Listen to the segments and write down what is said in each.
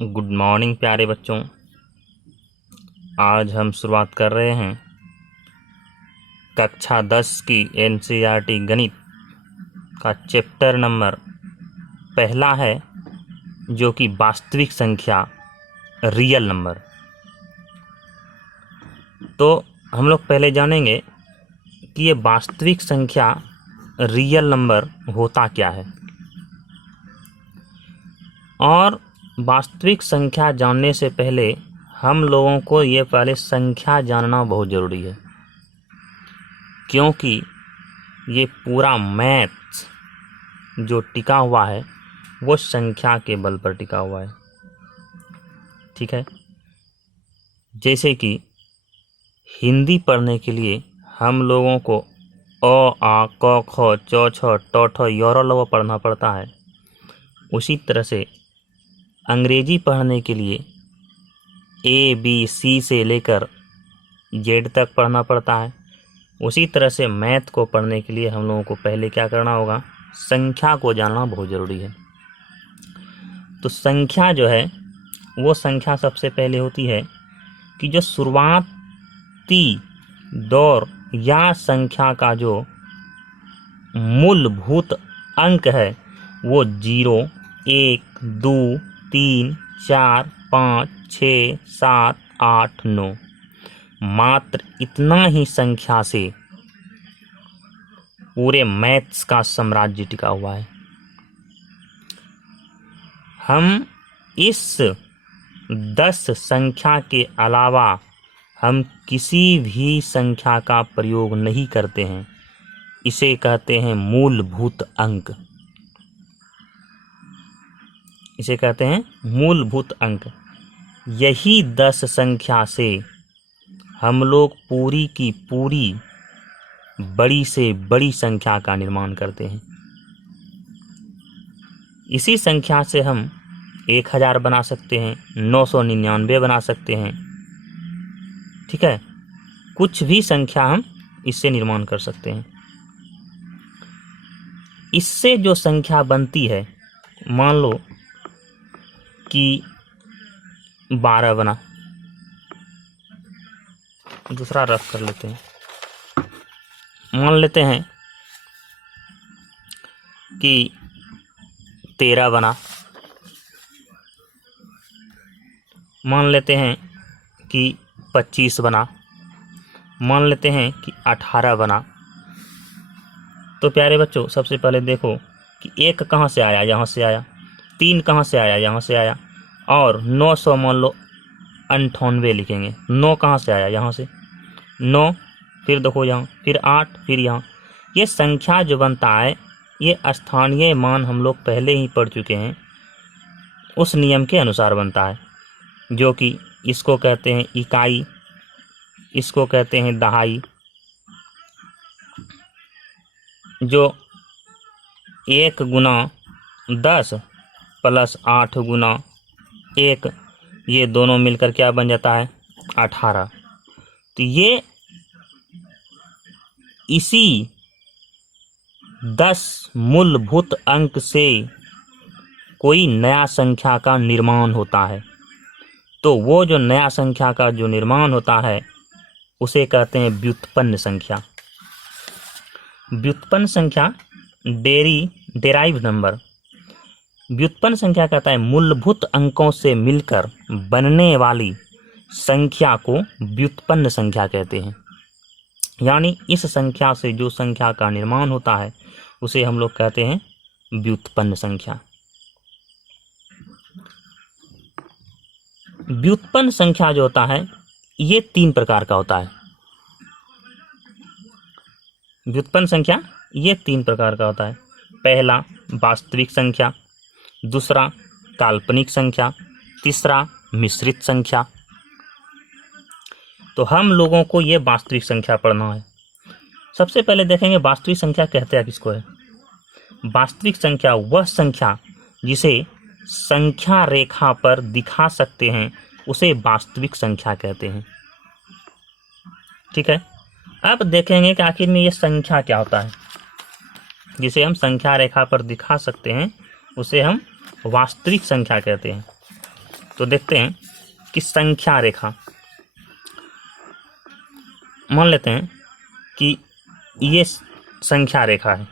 Good morning प्यारे बच्चों। आज हम शुरुआत कर रहे हैं कक्षा 10 की एनसीईआरटी गणित का चैप्टर नंबर पहला है, जो कि वास्तविक संख्या रियल नंबर। तो हम लोग पहले जानेंगे कि ये वास्तविक संख्या रियल नंबर होता क्या है, और वास्तविक संख्या जानने से पहले हम लोगों को ये पहले संख्या जानना बहुत ज़रूरी है, क्योंकि ये पूरा मैथ्स जो टिका हुआ है वो संख्या के बल पर टिका हुआ है। ठीक है, जैसे कि हिंदी पढ़ने के लिए हम लोगों को अ आ क ख च छ ट ठ य र ल व पढ़ना पड़ता है, उसी तरह से अंग्रेजी पढ़ने के लिए ABC से लेकर Z तक पढ़ना पड़ता है। उसी तरह से मैथ को पढ़ने के लिए हम लोगों को पहले क्या करना होगा, संख्या को जानना बहुत ज़रूरी है। तो संख्या जो है वो संख्या सबसे पहले होती है कि जो शुरुआती दौर या संख्या का जो मूलभूत अंक है वो 0, 1, 2, 3, 4, 5, 6, 7, 8, 9, मात्र इतना ही संख्या से पूरे मैथ्स का साम्राज्य टिका हुआ है। हम इस 10 संख्या के अलावा हम किसी भी संख्या का प्रयोग नहीं करते हैं। इसे कहते हैं मूलभूत अंक। इसे कहते हैं मूलभूत अंक। यही 10 संख्या से हम लोग पूरी की पूरी बड़ी से बड़ी संख्या का निर्माण करते हैं। इसी संख्या से हम 1000 बना सकते हैं, 999 बना सकते हैं। ठीक है, कुछ भी संख्या हम इससे निर्माण कर सकते हैं। इससे जो संख्या बनती है, मान लो कि 12 बना, दूसरा रफ कर लेते हैं। मान लेते हैं कि 13 बना, मान लेते हैं कि 25 बना, मान लेते हैं कि 18 बना। तो प्यारे बच्चों, सबसे पहले देखो कि 1 कहाँ से आया, यहाँ से आया। 3 कहाँ से आया, यहाँ से आया। और 900 मान लो 98 लिखेंगे। 9 कहाँ से आया, यहाँ से 9, फिर देखो यहाँ, फिर 8, फिर यहाँ। ये संख्या जो बनता है ये स्थानीय मान हम लोग पहले ही पढ़ चुके हैं, उस नियम के अनुसार बनता है, जो कि इसको कहते हैं इकाई, इसको कहते हैं दहाई। जो 1 गुना 10 प्लस 8 गुना 1, ये दोनों मिलकर क्या बन जाता है, 18। तो ये इसी 10 मूलभूत अंक से कोई नया संख्या का निर्माण होता है। तो वो जो नया संख्या का जो निर्माण होता है उसे कहते हैं व्युत्पन्न संख्या। व्युत्पन्न संख्या डेराइव नंबर। व्युत्पन्न संख्या कहता है मूलभूत अंकों से मिलकर बनने वाली संख्या को व्युत्पन्न संख्या कहते हैं। यानी इस संख्या से जो संख्या का निर्माण होता है उसे हम लोग कहते हैं व्युत्पन्न संख्या। व्युत्पन्न संख्या जो होता है ये 3 प्रकार का होता है। व्युत्पन्न संख्या ये 3 प्रकार का होता है। पहला वास्तविक संख्या, दूसरा काल्पनिक संख्या, तीसरा मिश्रित संख्या। तो हम लोगों को ये वास्तविक संख्या पढ़ना है। सबसे पहले देखेंगे वास्तविक संख्या कहते हैं किसको है। वास्तविक संख्या वह संख्या जिसे संख्या रेखा पर दिखा सकते हैं उसे वास्तविक संख्या कहते हैं। ठीक है, अब देखेंगे कि आखिर में ये संख्या क्या होता है। जिसे हम संख्या रेखा पर दिखा सकते हैं उसे हम वास्तविक संख्या कहते हैं। तो देखते हैं कि संख्या रेखा, मान लेते हैं कि ये संख्या रेखा है।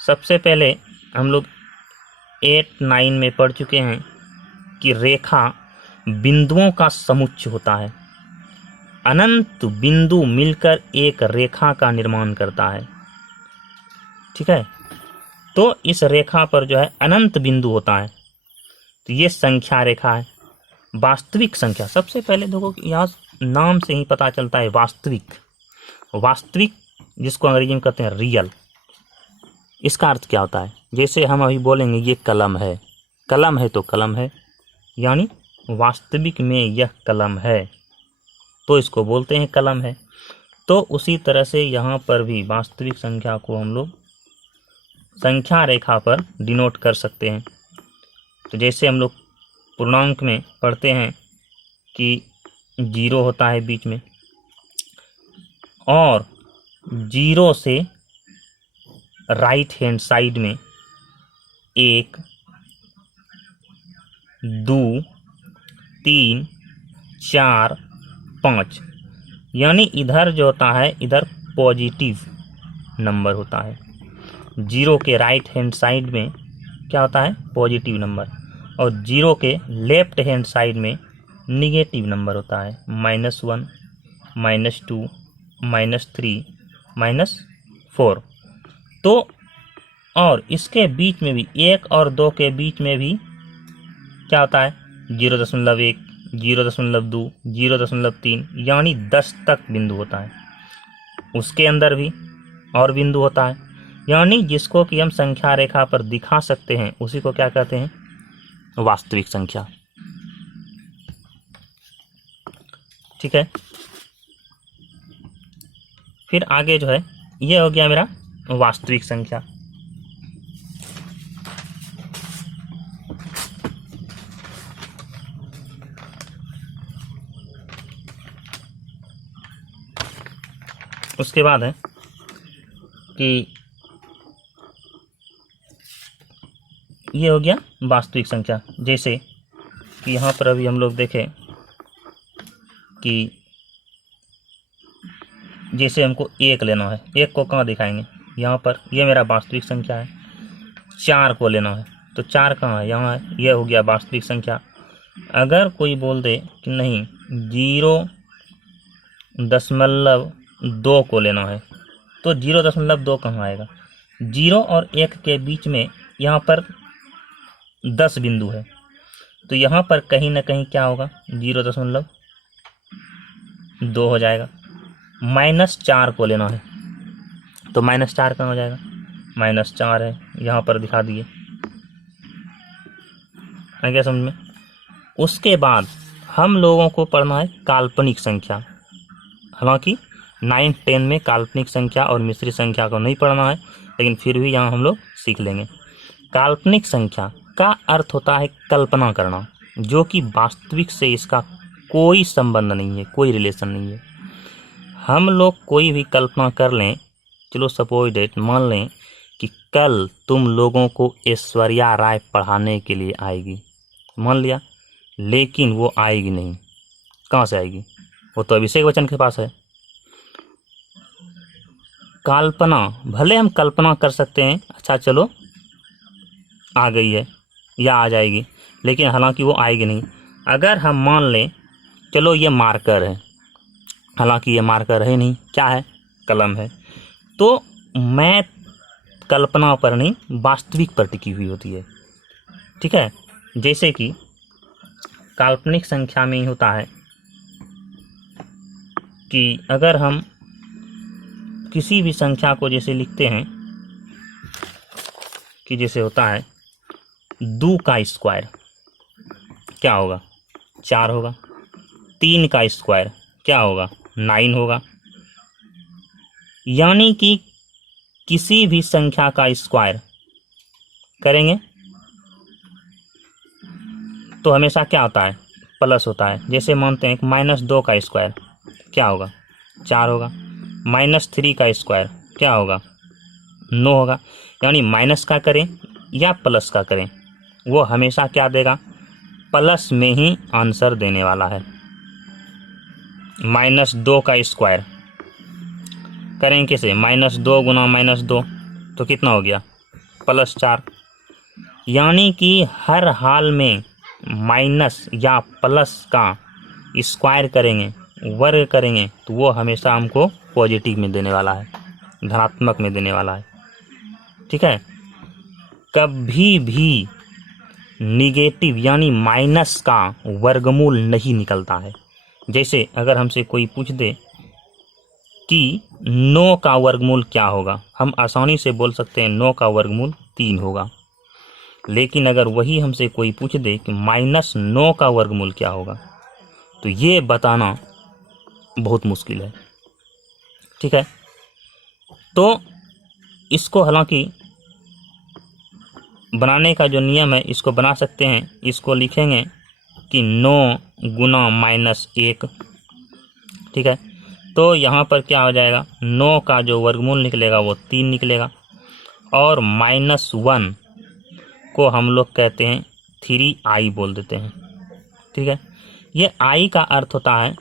सबसे पहले हम लोग 8, 9 में पढ़ चुके हैं कि रेखा बिंदुओं का समुच्चय होता है। अनंत बिंदु मिलकर एक रेखा का निर्माण करता है। ठीक है, तो इस रेखा पर जो है अनंत बिंदु होता है, तो ये संख्या रेखा है। वास्तविक संख्या, सबसे पहले देखो यहाँ नाम से ही पता चलता है वास्तविक। वास्तविक जिसको अंग्रेजी में कहते हैं रियल, इसका अर्थ क्या होता है? जैसे हम अभी बोलेंगे ये कलम है, कलम है तो कलम है, यानी वास्तविक में यह कलम है, तो इसको बोलते हैं कलम है। तो उसी तरह से यहाँ पर भी वास्तविक संख्या को हम लोग संख्या रेखा पर डिनोट कर सकते हैं। तो जैसे हम लोग पूर्णांक में पढ़ते हैं कि 0 होता है बीच में, और 0 से राइट हैंड साइड में 1, 2, 3, 4, 5, यानी इधर जो होता है इधर पॉजिटिव नंबर होता है। 0 के राइट हैंड साइड में क्या होता है? पॉजिटिव नंबर, और 0 के लेफ्ट हैंड साइड में निगेटिव नंबर होता है। -1, -2, -3, -4। तो और इसके बीच में भी 1 और 2 के बीच में भी क्या होता है? 0.1, 0.2, 0.3, यानी 10 तक बिंदु होता है। उसके अंदर भी और बिंदु होता है, यानी जिसको कि हम संख्या रेखा पर दिखा सकते हैं उसी को क्या कहते हैं? वास्तविक संख्या। ठीक है, फिर आगे जो है ये हो गया मेरा वास्तविक संख्या। उसके बाद है कि ये हो गया वास्तविक संख्या। जैसे कि यहाँ पर अभी हम लोग देखें कि जैसे हमको 1 लेना है, 1 को कहाँ दिखाएंगे? यहाँ पर, ये मेरा वास्तविक संख्या है। 4 को लेना है तो 4 कहाँ है? यहाँ है, ये हो गया वास्तविक संख्या। अगर कोई बोल दे कि नहीं 0.2 को लेना है, तो 0.2 कहाँ आएगा? 0 और 1 के बीच में यहाँ पर 10 बिंदु है, तो यहाँ पर कहीं ना कहीं क्या होगा? 0.2 हो जाएगा। -4 को लेना है तो -4 कहाँ हो जाएगा? -4 है, यहाँ पर दिखा दिए। आ गया समझ में? उसके बाद हम लोगों को पढ़ना है काल्पनिक संख्या। हालांकि 9, 10 में काल्पनिक संख्या और मिश्रित संख्या को नहीं पढ़ना है, लेकिन फिर भी यहाँ हम लोग सीख लेंगे। काल्पनिक संख्या का अर्थ होता है कल्पना करना, जो कि वास्तविक से इसका कोई संबंध नहीं है, कोई रिलेशन नहीं है। हम लोग कोई भी कल्पना कर लें, चलो सपोज डेट मान लें कि कल तुम लोगों को ऐश्वर्या राय पढ़ाने के लिए आएगी, मान लिया, लेकिन वो आएगी नहीं। कहाँ से आएगी? वो तो अभिषेक बच्चन के पास है। कल्पना, भले हम कल्पना कर सकते हैं, अच्छा चलो आ गई है या आ जाएगी, लेकिन हालांकि वो आएगी नहीं। अगर हम मान लें चलो ये मार्कर है, हालांकि ये मार्कर है नहीं, क्या है? कलम है, तो मैं कल्पना पर नहीं वास्तविक पर टिकी हुई होती है। ठीक है, जैसे कि काल्पनिक संख्या में ही होता है कि अगर हम किसी भी संख्या को जैसे लिखते हैं कि जैसे होता है 2 का स्क्वायर क्या होगा? 4 होगा। 3 का स्क्वायर क्या होगा? 9 होगा। यानी कि किसी भी संख्या का स्क्वायर करेंगे तो हमेशा क्या होता है? प्लस होता है। जैसे मानते हैं -2 का स्क्वायर क्या होगा? 4 होगा। -3 का स्क्वायर क्या होगा? 9 होगा। यानी माइनस का करें या प्लस का करें, वो हमेशा क्या देगा? प्लस में ही आंसर देने वाला है। -2 का स्क्वायर करेंगे कैसे? -2 गुना -2 तो कितना हो गया? +4। यानी कि हर हाल में माइनस या प्लस का स्क्वायर करेंगे, वर्ग करेंगे, तो वो हमेशा हमको पॉजिटिव में देने वाला है, धनात्मक में देने वाला है। ठीक है, कभी भी निगेटिव यानी माइनस का वर्गमूल नहीं निकलता है। जैसे अगर हमसे कोई पूछ दे कि 9 का वर्गमूल क्या होगा, हम आसानी से बोल सकते हैं 9 का वर्गमूल 3 होगा। लेकिन अगर वही हमसे कोई पूछ दे कि -9 का वर्गमूल क्या होगा, तो ये बताना बहुत मुश्किल है। ठीक है, तो इसको हालांकि बनाने का जो नियम है इसको बना सकते हैं। इसको लिखेंगे कि 9 गुना -1। ठीक है, तो यहाँ पर क्या हो जाएगा? 9 का जो वर्गमूल निकलेगा वो 3 निकलेगा, और -1 को हम लोग कहते हैं 3i बोल देते हैं। ठीक है, ये i का अर्थ होता है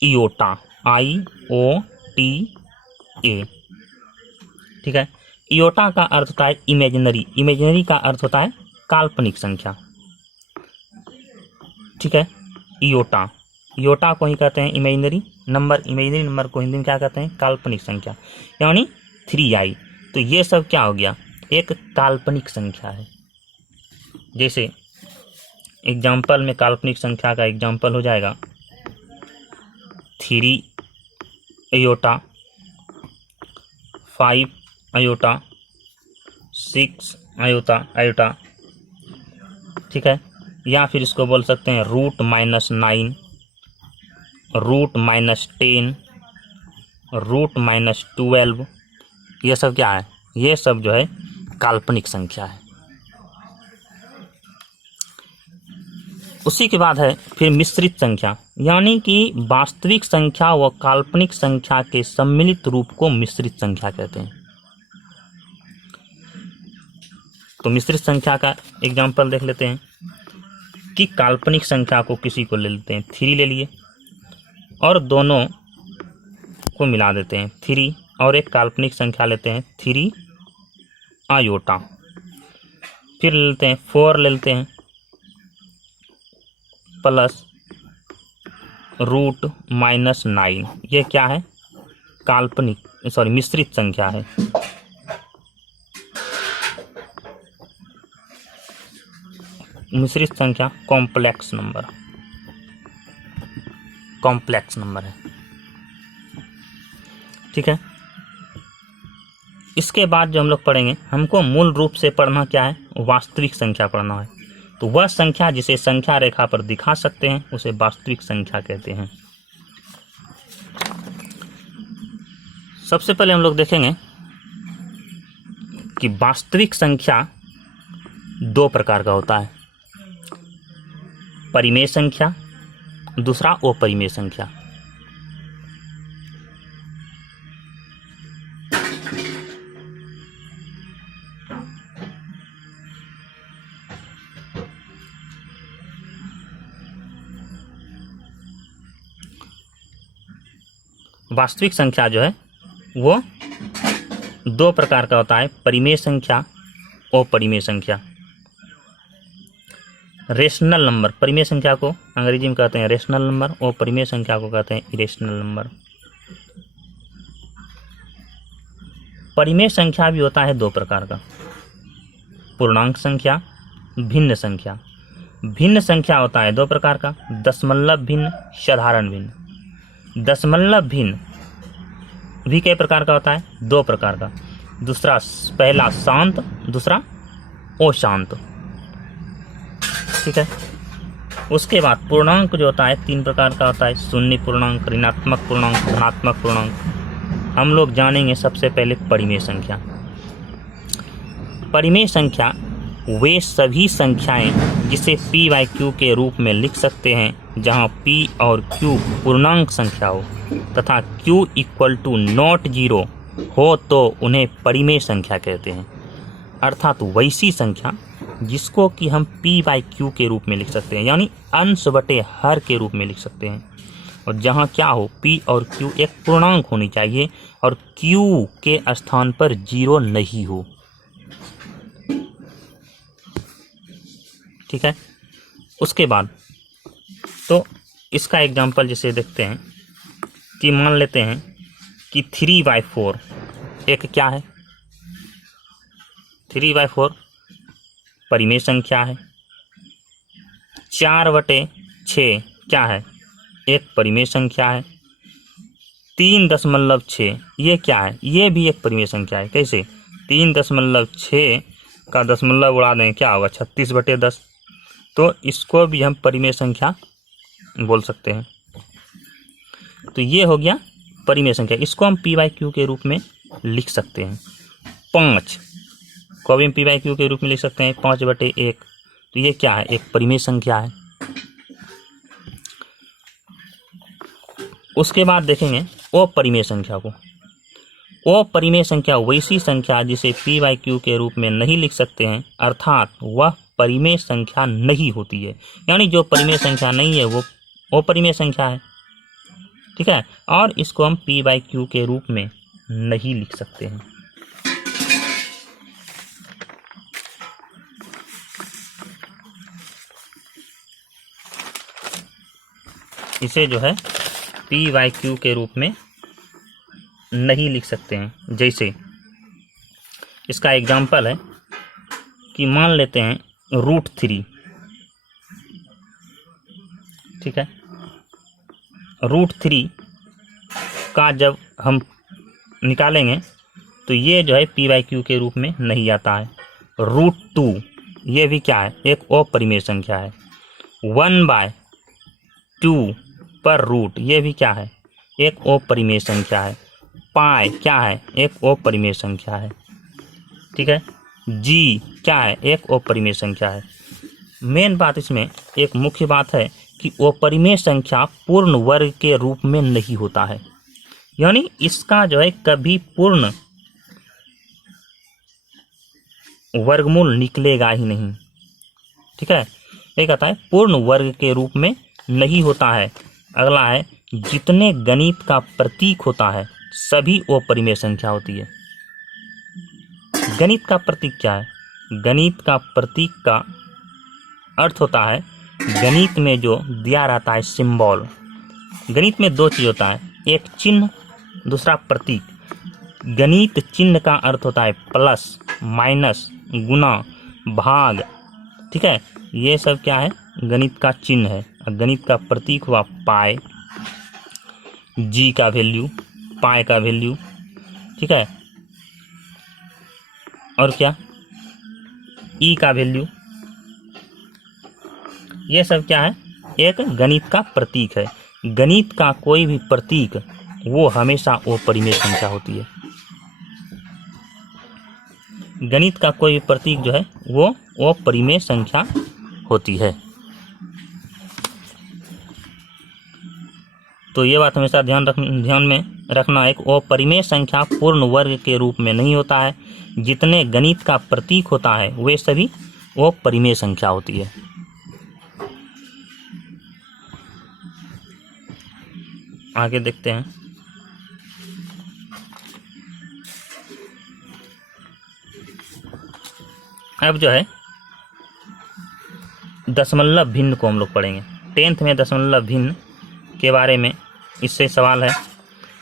इयोटा, IOTA। ठीक है, इयोटा का अर्थ होता है इमेजिनरी, इमेजिनरी का अर्थ होता है काल्पनिक संख्या। ठीक है, इयोटा, इयोटा को ही कहते हैं इमेजिनरी नंबर, इमेजिनरी नंबर को हिंदी में क्या कहते हैं? काल्पनिक संख्या, यानी 3i। तो ये सब क्या हो गया? एक काल्पनिक संख्या है। जैसे एग्जाम्पल में काल्पनिक संख्या का एग्जाम्पल हो जाएगा 3 आयोटा, 5 आयोटा, 6 आयोटा। ठीक है, या फिर इसको बोल सकते हैं √-9, √-10, √-12। ये सब क्या है? ये सब जो है काल्पनिक संख्या है। उसी के बाद है फिर मिश्रित संख्या, यानी कि वास्तविक संख्या व काल्पनिक संख्या के सम्मिलित रूप को मिश्रित संख्या कहते हैं। तो मिश्रित संख्या का एग्जाम्पल देख लेते हैं कि काल्पनिक संख्या को किसी को ले लेते हैं 3 ले लिए, और दोनों को मिला देते हैं 3, और एक काल्पनिक संख्या लेते हैं 3 आयोटा। फिर ले लेते हैं 4 ले लेते हैं प्लस √-9। ये क्या है? काल्पनिक मिश्रित संख्या है। मिश्रित संख्या कॉम्प्लेक्स नंबर है। ठीक है, इसके बाद जो हम लोग पढ़ेंगे, हमको मूल रूप से पढ़ना क्या है? वास्तविक संख्या पढ़ना है। तो वह संख्या जिसे संख्या रेखा पर दिखा सकते हैं उसे वास्तविक संख्या कहते हैं। सबसे पहले हम लोग देखेंगे कि वास्तविक संख्या 2 प्रकार का होता है, परिमेय संख्या, दूसरा अपरिमेय संख्या। वास्तविक संख्या जो है वो 2 प्रकार का होता है, परिमेय संख्या, अपरिमेय संख्या। रेशनल नंबर, परिमेय संख्या को अंग्रेजी में कहते हैं रेशनल नंबर, और परिमेय संख्या को कहते हैं इरेशनल नंबर। परिमेय संख्या भी होता है 2 प्रकार का, पूर्णांक संख्या, भिन्न संख्या। भिन्न संख्या होता है 2 प्रकार का, दशमलव भिन्न, साधारण भिन्न। दशमलव भिन्न भी कई प्रकार का होता है? 2 प्रकार का। दूसरा, पहला शांत, दूसरा अशांत। ठीक है, उसके बाद पूर्णांक जो होता है 3 प्रकार का होता है, शून्य पूर्णांक, ऋणात्मक पूर्णांक, धनात्मक पूर्णांक। हम लोग जानेंगे सबसे पहले परिमेय संख्या। परिमेय संख्या वे सभी संख्याएं जिसे p/q के रूप में लिख सकते हैं जहां p और q पूर्णांक संख्या हो तथा q = ≠0 हो तो उन्हें परिमेय संख्या कहते हैं। अर्थात वैसी संख्या जिसको कि हम p/q के रूप में लिख सकते हैं, यानी अंश बटे हर के रूप में लिख सकते हैं। और जहाँ क्या हो, p और q एक पूर्णांक होनी चाहिए और q के स्थान पर 0 नहीं हो। ठीक है। उसके बाद तो इसका एग्जाम्पल जैसे देखते हैं कि मान लेते हैं कि 3/4 एक क्या है, 3/4 परिमेय संख्या है। 4/6 क्या है, एक परिमेय संख्या है। 3.6 ये क्या है, ये भी एक परिमेय संख्या है। कैसे, 3.6 का दशमलव उड़ा दें, क्या होगा, 36/10। तो इसको भी हम परिमेय संख्या बोल सकते हैं। तो ये हो गया परिमेय संख्या, इसको हम p/q के रूप में लिख सकते हैं। 5 को भी हम p/q के रूप में लिख सकते हैं, 5/1। तो ये क्या है, एक परिमेय संख्या है। उसके बाद देखेंगे अपरिमेय संख्या को। अपरिमेय संख्या वैसी संख्या जिसे p/q के रूप में नहीं लिख सकते हैं, अर्थात वह परिमेय संख्या नहीं होती है। यानी जो परिमेय संख्या नहीं है वो अपरिमेय संख्या है। ठीक है, और इसको हम p/q के रूप में नहीं लिख सकते हैं। इसे जो है p/q के रूप में नहीं लिख सकते हैं। जैसे इसका एग्जाम्पल है कि मान लेते हैं √3। ठीक है, √3 का जब हम निकालेंगे तो ये जो है p/q के रूप में नहीं आता है। √2 ये भी क्या है, एक अपरिमेय संख्या है। 1/2 पर रूट ये भी क्या है, एक अपरिमेय संख्या है। पाई क्या है, एक अपरिमेय संख्या है। ठीक है, g क्या है, एक अपरिमेय संख्या है। मेन बात इसमें एक मुख्य बात है कि अपरिमेय संख्या पूर्ण वर्ग के रूप में नहीं होता है, यानी इसका जो है कभी पूर्ण वर्गमूल निकलेगा ही नहीं। ठीक है, एक आता है पूर्ण वर्ग के रूप में नहीं होता है। अगला है जितने गणित का प्रतीक होता है सभी अपरिमेय संख्या होती है। गणित का प्रतीक क्या है, गणित का प्रतीक का अर्थ होता है गणित में जो दिया रहता है सिंबल। गणित में दो चीज होता है, एक चिन्ह, दूसरा प्रतीक। गणित चिन्ह का अर्थ होता है प्लस, माइनस, गुना, भाग। ठीक है, ये सब क्या है, गणित का चिन्ह है। गणित का प्रतीक हुआ पाई, जी का वैल्यू, पाई का वैल्यू। ठीक है, और क्या, ई का वैल्यू। ये सब क्या है, एक गणित का प्रतीक है। गणित का कोई भी प्रतीक वो हमेशा अपरिमेय संख्या होती है। गणित का कोई भी प्रतीक जो है वो अपरिमेय संख्या होती है। तो ये बात हमेशा ध्यान में रखना, एक अपरिमेय संख्या पूर्ण वर्ग के रूप में नहीं होता है। जितने गणित का प्रतीक होता है वे सभी अपरिमेय संख्या होती है। आगे देखते हैं। अब जो है दशमलव भिन्न को हम लोग पढ़ेंगे। 10th में दशमलव भिन्न के बारे में इससे सवाल है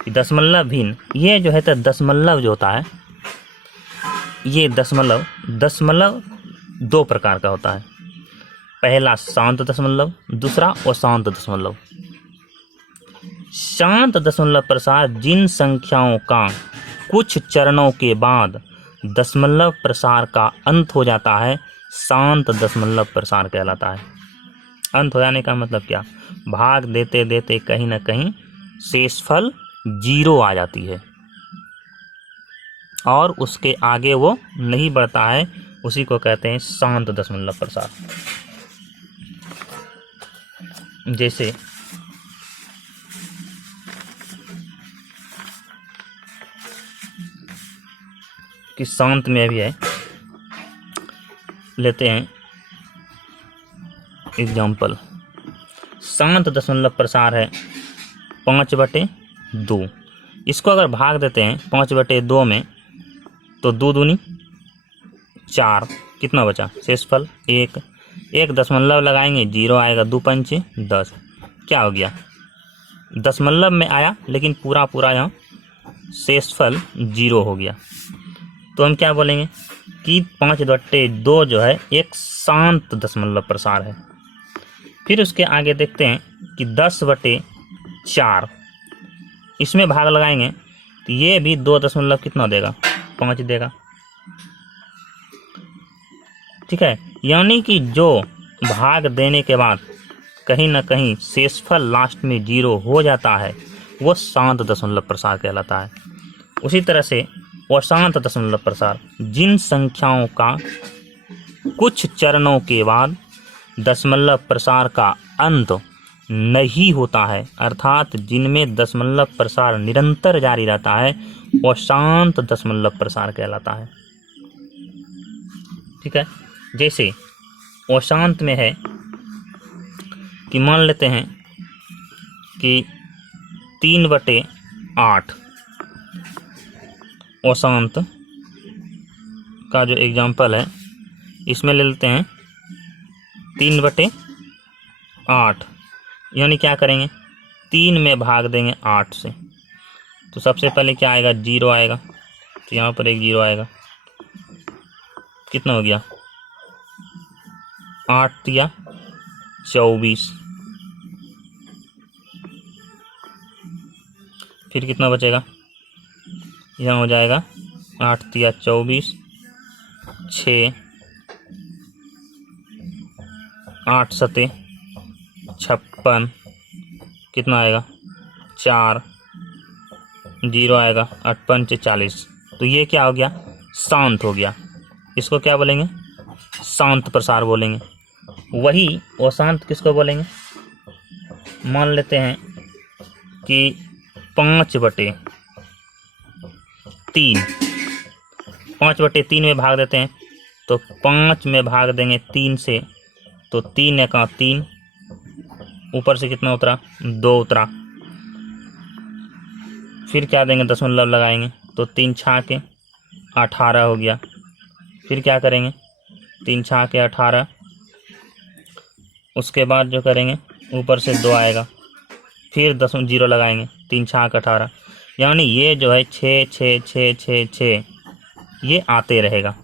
कि दशमलव भिन्न ये जो है, तो दशमलव जो होता है ये दशमलव दो प्रकार का होता है। पहला शांत दशमलव, दूसरा अशांत दशमलव। शांत दशमलव प्रसार जिन संख्याओं का कुछ चरणों के बाद दशमलव प्रसार का अंत हो जाता है, शांत दशमलव प्रसार कहलाता है। अंत हो जाने का मतलब क्या, भाग देते देते कहीं ना कहीं शेषफल 0 आ जाती है और उसके आगे वो नहीं बढ़ता है, उसी को कहते हैं शांत दशमलव प्रसार। जैसे कि शांत में भी है लेते हैं एग्जाम्पल, शांत दशमलव प्रसार है 5/2। इसको अगर भाग देते हैं 5/2 में तो 2 दूनी 4, कितना बचा शेषफल 1। 1 दशमलव लगाएंगे 0 आएगा, 2 पंचे 10, क्या हो गया दशमलव में आया लेकिन पूरा पूरा यहाँ शेषफल 0 हो गया। तो हम क्या बोलेंगे कि 5/2 जो है एक शांत दशमलव प्रसार है। फिर उसके आगे देखते हैं कि 10/4, इसमें भाग लगाएंगे तो ये भी 2 दशमलव कितना देगा 5 देगा। ठीक है, यानी कि जो भाग देने के बाद कहीं ना कहीं शेषफल लास्ट में 0 हो जाता है वो शांत दशमलव प्रसार कहलाता है। उसी तरह से अशांत दशमलव प्रसार, जिन संख्याओं का कुछ चरणों के बाद दशमलव प्रसार का अंत नहीं होता है, अर्थात जिनमें दशमलव प्रसार निरंतर जारी रहता है, अशांत दशमलव प्रसार कहलाता है। ठीक है, जैसे अशांत में है कि मान लेते हैं कि 3/8 अशांत का जो एग्जाम्पल है इसमें ले लेते हैं 3/8, यानी क्या करेंगे 3 में भाग देंगे 8 से, तो सबसे पहले क्या आएगा 0 आएगा, तो यहाँ पर एक 0 आएगा, कितना हो गया 8 या 24, फिर कितना बचेगा यहाँ हो जाएगा 8 या 24, 6 8 7 56, कितना आएगा 4, 0 आएगा, 8 5 40। तो ये क्या हो गया शांत हो गया। इसको क्या बोलेंगे शांत प्रसार बोलेंगे। वही अशांत किसको बोलेंगे, मान लेते हैं कि 5/3 5/3 में भाग देते हैं तो 5 में भाग देंगे 3 से, तो 3 एका 3, ऊपर से कितना उतरा 2 उतरा, फिर क्या देंगे दशमलव लगाएंगे तो 3 छाके 18 हो गया। फिर क्या करेंगे 3 छाके 18, उसके बाद जो करेंगे ऊपर से 2 आएगा, फिर 0 लगाएंगे 3 छाक 18, यानी ये जो है 6 6 6 6 6 ये आते रहेगा।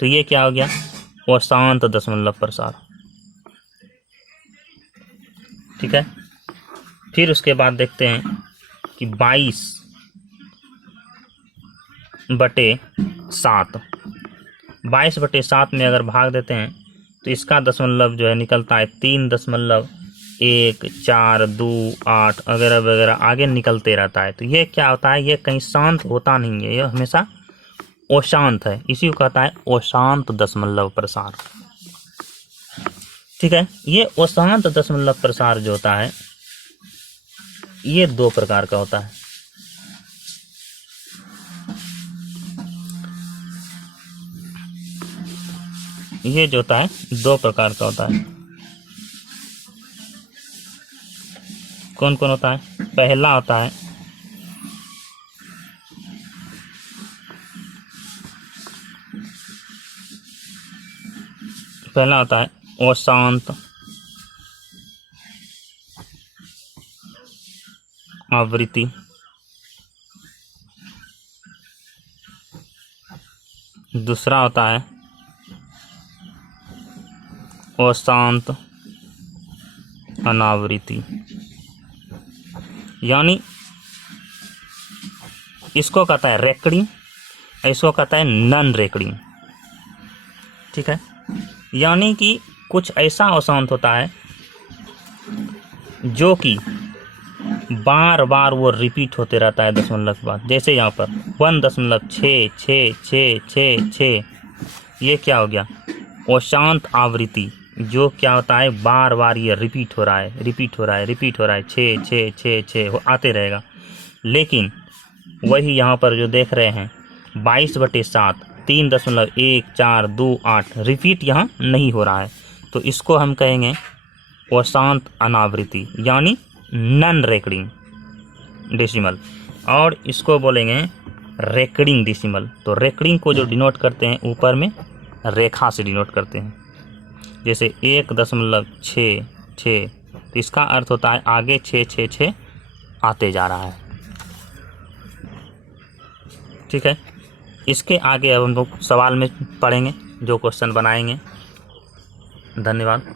तो ये क्या हो गया अशांत दशमलव प्रसार। ठीक है, फिर उसके बाद देखते हैं कि 22/7 22/7 में अगर भाग देते हैं तो इसका दशमलव जो है निकलता है 3.142 वगैरह वगैरह आगे निकलते रहता है। तो ये क्या होता है, ये कहीं शांत होता नहीं है, ये हमेशा अशांत है, इसी को कहता है अशांत दशमलव प्रसार। ठीक है, ये अशांत दशमलव प्रसार जो होता है ये 2 प्रकार का होता है। ये जो होता है 2 प्रकार का होता है। कौन कौन होता है, पहला होता है अशांत आवृत्ति, दूसरा होता है अशांत अनावृत्ति, यानी इसको कहता है रेकड़िंग, इसको कहता है नॉन रेकड़िंग। ठीक है, यानी कि कुछ ऐसा अशांत होता है जो कि बार बार वो रिपीट होते रहता है दशमलव के बाद, जैसे यहाँ पर 1.66666, ये क्या हो गया अशांत आवृत्ति, जो क्या होता है बार बार ये रिपीट हो रहा है 6 6 6 6 आते रहेगा। लेकिन वही यहाँ पर जो देख रहे हैं 22/7 3.1428 रिपीट यहाँ नहीं हो रहा है, तो इसको हम कहेंगे अशांत अनावृत्ति यानी नॉन रेकरिंग डेसिमल, और इसको बोलेंगे रेकरिंग डेसिमल। तो रेकरिंग को जो डिनोट करते हैं ऊपर में रेखा से डिनोट करते हैं, जैसे 1.66, तो इसका अर्थ होता है आगे 666 आते जा रहा है। ठीक है, इसके आगे अब हम लोग सवाल में पढ़ेंगे जो क्वेश्चन बनाएंगे। धन्यवाद।